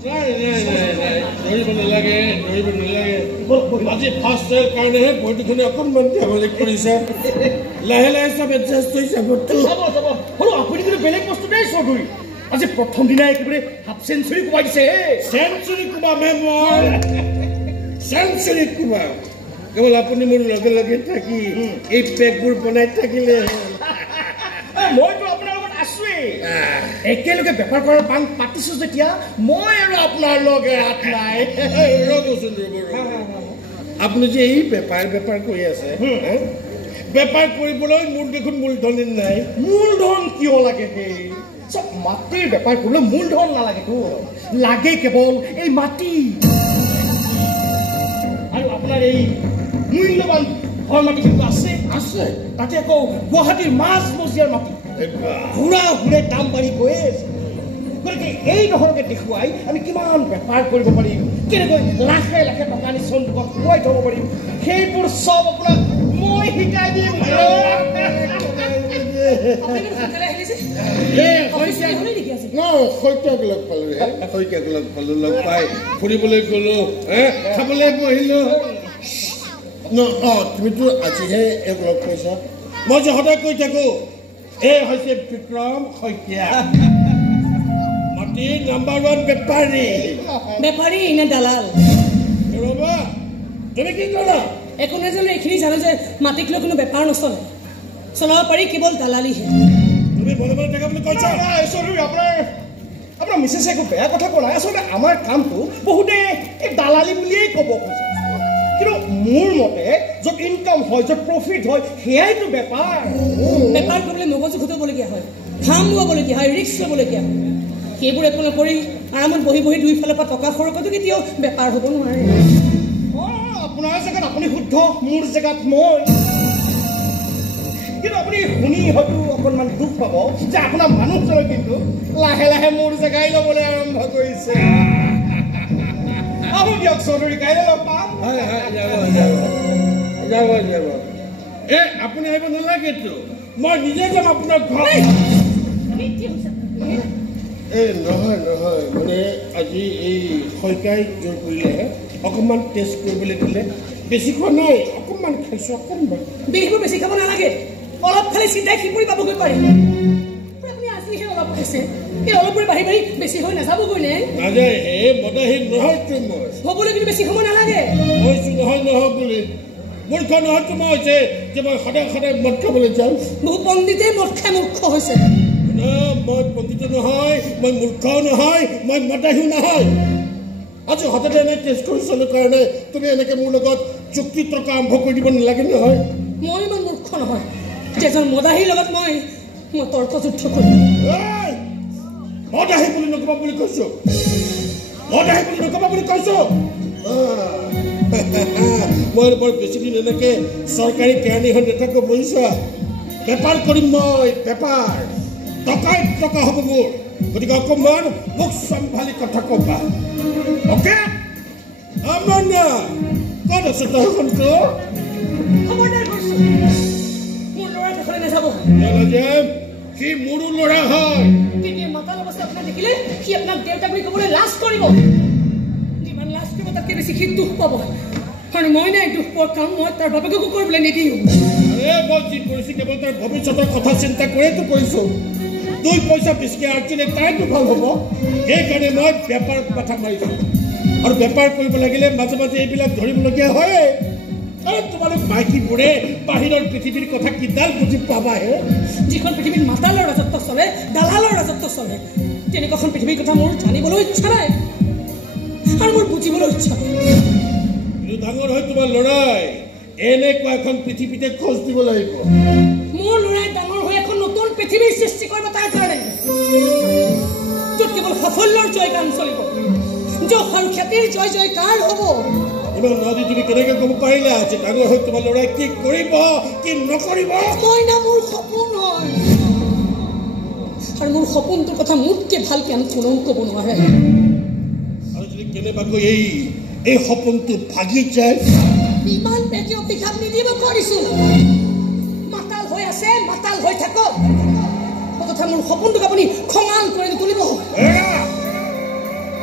ধৰিব নালাগে আজি ফাৰ্ষ্ট ডেৰ কাৰণেহে বৈঠকখনে অকণমান ধেমালি কৰিছে লাহে লাহে চব এডজাষ্ট হৈ যাব হ'লেও আপুনি কিন্তু বেলেগ বস্তু নাই চৌধুৰী আজি প্ৰথম দিনাই একেবাৰে হাফ চেঞ্চুৰী কোবাই দিছে চেঞ্চুৰী কোবামে মই চেঞ্চুৰী কোবাম কেৱল আপুনি মোৰ লগে লগে থাকি এই পেকবোৰ বনাই থাকিলে মইতো আপোনাৰ লগত আছোৱেই একেলগে বেপাৰ কৰাৰ পাং পাতিছো যেতিয়া মই আৰু আপোনাৰ লগে হাত নাই ৰ'বচোন আপুনি যে এই বেপাৰ কৰি আছে বেপাৰ কৰিবলৈ মোৰ দেখোন মূলধন নাই মূলধন কিয় লাগে সেই চব মাটিৰ বেপাৰ কৰিবলৈ মূলধন নালাগেতো লাগে কেৱল এই মাটি আৰু আপোনাৰ এই মূল্যৱান ঘৰ মাটি কিন্তু আছে তাতে আকৌ গুৱাহাটীৰ মাজমজিয়াৰ মাটি ঘূৰে দাম বাঢ়ি গৈ আছে গতিকে এই নহৰকে দেখুৱাই আমি কিমান বেপাৰ কৰিব পাৰিম কেনেকৈ লাখে লাখে টকা আনি চন্দুকক খুৱাই থ'ব পাৰিম সেইবোৰ চব আপোনাক মই শিকাই দিম লগ পাই ফুৰিবলৈ গলো খাবলৈ বহিলো তুমিতো আজিহে এক লগ পাইছা মই যে সদায় কৈ থাকো এই হৈছে বিক্ৰম শইকীয়া মাটিৰ নাম্বাৰ 1 বেপাৰী নে দালাল ৰবা তুমি কি কৰা একো নাজানো এইখিনি জানো যে মাটিক লৈ কোনো বেপাৰ নচলে চলাব পাৰি কেৱল দালালিহে তুমি বলে বলে দেখা বুলি কৈছা আপোনাৰ মিছেছে একো বেয়া কথা কোৱা নাই আচলতে আমাৰ কামটো বহুতে এই দালালি বুলিয়েই ক'ব খোজে কিন্তু মোৰ মতে য'ত ইনকাম হয় য'ত প্ৰফিট হয় সেয়াইতো বেপাৰ কৰিবলৈ মগজু ঘটাবলগীয়া হয় ঘাম লোৱাবলগীয়া হয় ৰিক্স ল'বলগীয়া হয় সেইবোৰ একো নকৰি আৰামত বহি দুইফালৰ পৰা টকা খৰচটো কেতিয়াও বেপাৰ হ'ব নোৱাৰে আপোনাৰ জেগাত আপুনি শুদ্ধ মোৰ জেগাত মই কিন্তু আপুনি শুনি হয়তো অকণমান দুখ পাব যে আপোনাৰ মানুহজনে কিন্তু লাহে লাহে মোৰ জেগাই ল'বলৈ আৰম্ভ কৰিছে আহো দিয়ক চৌধুৰী কাইলৈ লগ পাম যাব আপুনি আহিব নালাগেতো মই নিজে যাম আপোনাৰ ঘৰ নহয় মানে আজি এই শইকীয়াই জোৰ কৰিলে অকণমান টেষ্ট কৰিবলৈ দিলে বেছি খোৱা নাই অকণমান খাইছোঁ অকণমান বিহবোৰ বেছি খাব নালাগে অলপ খালি চিন্তাই খিপুৰি পাবগৈ পাৰে আপুনি আজিহে অলপ খাইছে এই অলপবোৰ বাঢ়ি বেছি হৈ নাযাবগৈ নে নাযায় হে মদাহীন নহয়তো মই হ'বলৈ কিন্তু বেছি সময় নালাগে কৈছোঁ নহয় বুলি মূৰ্খ নহয়তো মই হৈছে যে মই সদায় মদ খাবলৈ যাম বহু পণ্ডিতে মদ খাই মূৰ্খ হৈছে মই পণ্ডিত নহয় মই মূৰ্খও নহয় মই মদাহীও নহয় আজি হঠাতে এনে টেষ্ট কৰিছিলোঁ কাৰণে তুমি এনেকৈ মোৰ লগত চুক্তি তৰ্ক আৰম্ভ কৰি দিব নালাগে নহয় মই ইমান মূৰ্খ নহয় এজন মদাহীৰ লগত মই তৰ্ক যুদ্ধ কৰিম মদাহী বুলি নকবা বুলি কৈছোঁ মই বৰ বেছিদিন এনেকৈ চৰকাৰী কেৰাণী হৈ নাথাকোঁ বুজিছা বেপাৰ কৰিম মই বেপাৰ টকা হ'ব মোৰ গতিকে অকণমান মোক চম্ভালি কথা ক'বা অ'কে আমনা ক'ত আছে তহঁতটো মোৰ ল'ৰা দেখলে নাযাব সি মোৰো ল'ৰা হয় মাতাল অৱস্থা আপোনাক দেখিলে সি আপোনাক দেউতা বুলি ক'বলৈ লাজ কৰিব যিমান লাজ কৰিব তাতকৈ বেছি সি দুখ পাব আৰু মই নাই দুখ পোৱা কাম মই তাৰ বাপেককো কৰিবলৈ নিদিওঁ মই যি কৰিছোঁ কেৱল তাৰ ভৱিষ্যতৰ কথা চিন্তা কৰিয়েতো কৰিছোঁ 2 পইচা বেছিকৈ আৰ্জিলে তাইতো ভাল হ'ব সেইকাৰণে মই বেপাৰত মাথা মাৰিছোঁ আৰু বেপাৰ কৰিব লাগিলে মাজে মাজে এইবিলাক ধৰিবলগীয়া হয় আৰু তোমালোক মাইকীবোৰে বাহিৰৰ পৃথিৱীৰ কথা কিডাল বুজি পাবাহে যিখন পৃথিৱীত মাতালৰ ৰাজত্ব চলে দালালৰ ৰাজত্ব চলে তেনেকুৱাখন পৃথিৱীৰ কথা মোৰ জানিবলৈ ইচ্ছা নাই আৰু মোৰ বুজিবলৈ ইচ্ছা ডাঙৰ হয় তোমাৰ ল'ৰাই এনেকুৱা এখন পৃথিৱীতে খোজ দিব লাগিব মোৰ ল'ৰাই ডাঙৰ হৈ এখন নতুন পৃথিৱীৰ সৃষ্টি কৰিব তাৰ কাৰণে য'ত কেৱল সাফল্যৰ জয়গান চলিব য'ত আৰু খ্যাতিৰ জয়কাৰ হ'ব ইমান নদী তুমি কেনেকৈ ক'ব পাৰিলা যে ডাঙৰ হৈ তোমাৰ ল'ৰাই কি কৰিব কি নকৰিব মই না মোৰ সপোন হয় আৰু মোৰ সপোনটোৰ কথা মোতকৈ ভালকৈ আন কোনেও ক'ব নোৱাৰে আৰু যদি কেনেবাকৈ এই সপোনটো ভাগি যায় ইমান বেছি অভিশাপ নিদিব কৰিছোঁ মাতাল হৈ আছে মাতাল হৈ থাকক তথা মোৰ সপোনটোক আপুনি খঙাল কৰি তুলিব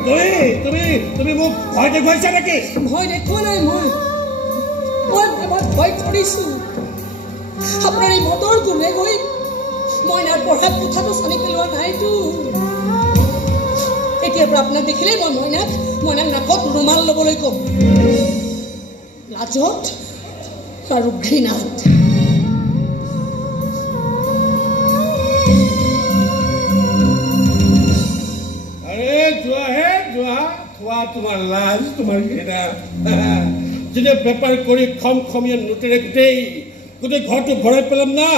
তুমি মোক ভয় দেখুৱাইছা নেকি? ভয় দেখুওৱা নাই মই ভয় কৰিছো আপোনাৰ এই মদৰ গুণে গৈ মইনাৰ পঢ়াত কথাটো চানি পেলোৱা নাইতো। এতিয়াৰ পৰা আপোনাক দেখিলে মই মইনাক নাকত ৰুমাল ল'বলৈ ক'ম, লাজত আৰু ঘৃণাত। যোৱা খোৱা তোমাৰ লাজ তোমাৰ ঘৃণা। যেতিয়া বেপাৰ কৰি খমীয়া নোটেৰে গোটেই ঘৰটো ভৰাই পেলাম না,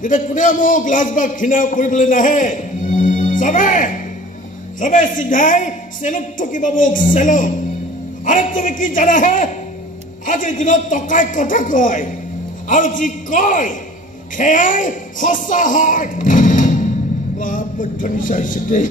তেতিয়া কোনেও মোক লাজ বা ঘৃণা কৰিবলৈ নাহে। যাবে চিধাই চেলত থাকিব মোক চেলত। আৰু তুমি কি জানাহে, আজিৰ দিনত টকাই কথা কয় আৰু যি কয় সেয়াই সঁচা হয়। মধ্য নিচা হৈছে দেই।